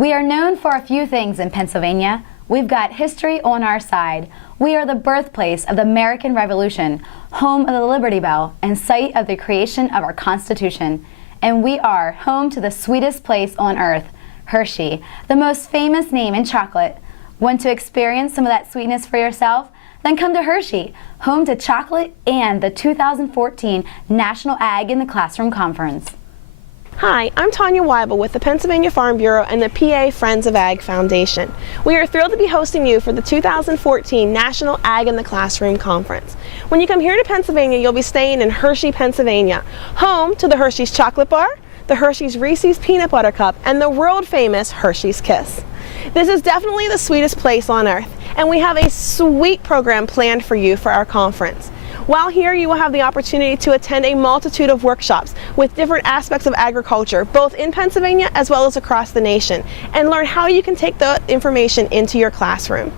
We are known for a few things in Pennsylvania. We've got history on our side. We are the birthplace of the American Revolution, home of the Liberty Bell, and site of the creation of our Constitution. And we are home to the sweetest place on earth, Hershey, the most famous name in chocolate. Want to experience some of that sweetness for yourself? Then come to Hershey, home to chocolate and the 2014 National Ag in the Classroom Conference. Hi, I'm Tanya Weibel with the Pennsylvania Farm Bureau and the PA Friends of Ag Foundation. We are thrilled to be hosting you for the 2014 National Ag in the Classroom Conference. When you come here to Pennsylvania, you'll be staying in Hershey, Pennsylvania, home to the Hershey's Chocolate Bar, the Hershey's Reese's Peanut Butter Cup, and the world-famous Hershey's Kiss. This is definitely the sweetest place on earth, and we have a sweet program planned for you for our conference. While here, you will have the opportunity to attend a multitude of workshops with different aspects of agriculture, both in Pennsylvania as well as across the nation, and learn how you can take the information into your classroom.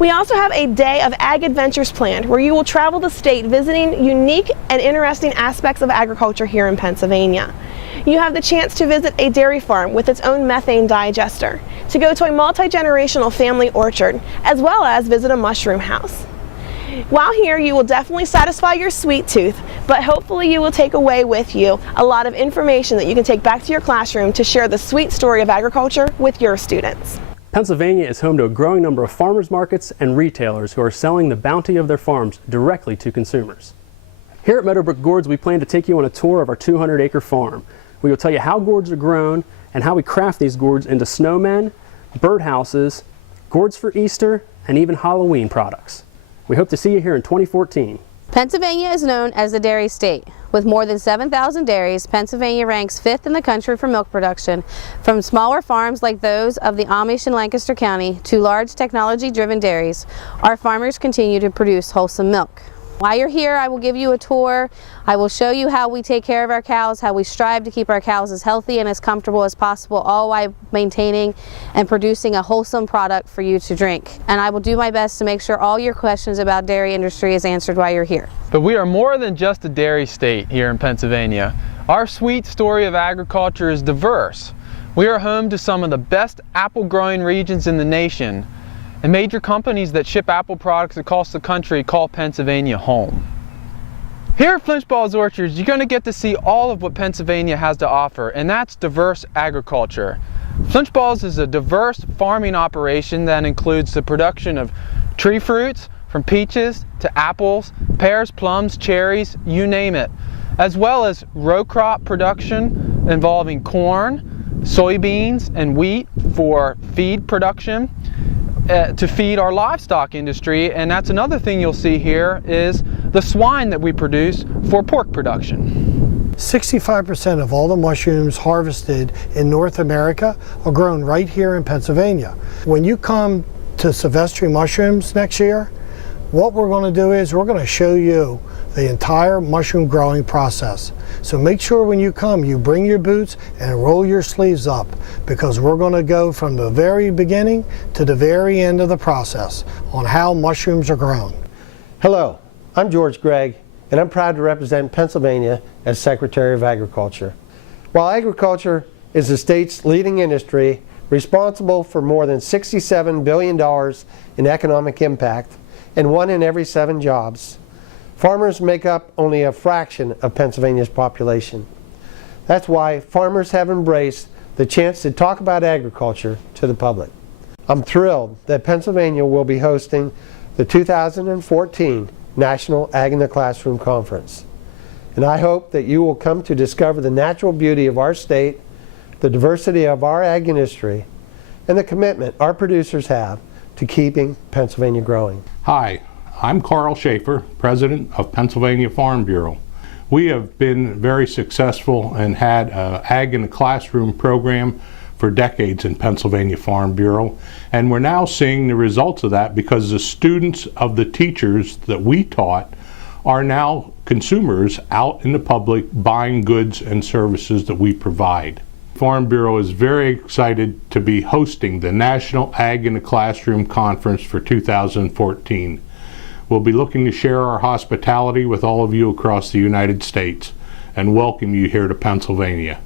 We also have a day of ag adventures planned where you will travel the state visiting unique and interesting aspects of agriculture here in Pennsylvania. You have the chance to visit a dairy farm with its own methane digester, to go to a multi-generational family orchard, as well as visit a mushroom house. While here, you will definitely satisfy your sweet tooth, but hopefully you will take away with you a lot of information that you can take back to your classroom to share the sweet story of agriculture with your students. Pennsylvania is home to a growing number of farmers markets and retailers who are selling the bounty of their farms directly to consumers. Here at Meadowbrook Gourds, we plan to take you on a tour of our 200-acre farm. We will tell you how gourds are grown and how we craft these gourds into snowmen, birdhouses, gourds for Easter, and even Halloween products. We hope to see you here in 2014. Pennsylvania is known as the dairy state. With more than 7,000 dairies, Pennsylvania ranks 5th in the country for milk production. From smaller farms like those of the Amish in Lancaster County to large technology-driven dairies, our farmers continue to produce wholesome milk. While you're here, I will give you a tour. I will show you how we take care of our cows, how we strive to keep our cows as healthy and as comfortable as possible, all while maintaining and producing a wholesome product for you to drink. And I will do my best to make sure all your questions about dairy industry is answered while you're here. But we are more than just a dairy state here in Pennsylvania. Our sweet story of agriculture is diverse. We are home to some of the best apple growing regions in the nation, and major companies that ship apple products across the country call Pennsylvania home. Here at Flinchball's Orchards, you're going to get to see all of what Pennsylvania has to offer, and that's diverse agriculture. Flinchball's is a diverse farming operation that includes the production of tree fruits, from peaches to apples, pears, plums, cherries, you name it, as well as row crop production involving corn, soybeans, and wheat for feed production, to feed our livestock industry. And that's another thing you'll see here is the swine that we produce for pork production. 65% of all the mushrooms harvested in North America are grown right here in Pennsylvania. When you come to Silvestri Mushrooms next year, what we're going to do is we're going to show you the entire mushroom growing process. So make sure when you come, you bring your boots and roll your sleeves up, because we're going to go from the very beginning to the very end of the process on how mushrooms are grown. Hello, I'm George Gregg, and I'm proud to represent Pennsylvania as Secretary of Agriculture. While agriculture is the state's leading industry, responsible for more than $67 billion in economic impact and 1 in every 7 jobs, farmers make up only a fraction of Pennsylvania's population. That's why farmers have embraced the chance to talk about agriculture to the public. I'm thrilled that Pennsylvania will be hosting the 2014 National Ag in the Classroom Conference. And I hope that you will come to discover the natural beauty of our state, the diversity of our ag industry, and the commitment our producers have to keeping Pennsylvania growing. Hi, I'm Carl Schaefer, President of Pennsylvania Farm Bureau. We have been very successful and had an Ag in the Classroom program for decades in Pennsylvania Farm Bureau, and we're now seeing the results of that because the students of the teachers that we taught are now consumers out in the public buying goods and services that we provide. Farm Bureau is very excited to be hosting the National Ag in the Classroom Conference for 2014. We'll be looking to share our hospitality with all of you across the United States and welcome you here to Pennsylvania.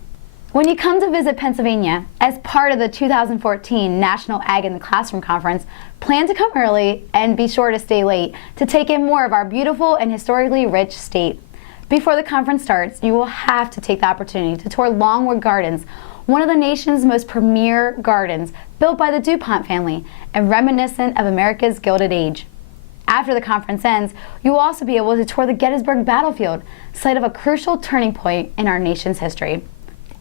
When you come to visit Pennsylvania as part of the 2014 National Ag in the Classroom Conference, plan to come early and be sure to stay late to take in more of our beautiful and historically rich state. Before the conference starts, you will have to take the opportunity to tour Longwood Gardens, one of the nation's most premier gardens, built by the DuPont family and reminiscent of America's Gilded Age. After the conference ends, you will also be able to tour the Gettysburg Battlefield, site of a crucial turning point in our nation's history.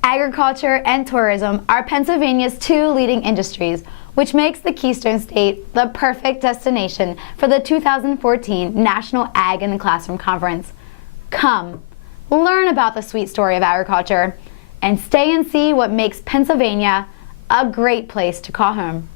Agriculture and tourism are Pennsylvania's two leading industries, which makes the Keystone State the perfect destination for the 2014 National Ag in the Classroom Conference. Come, learn about the sweet story of agriculture, and stay and see what makes Pennsylvania a great place to call home.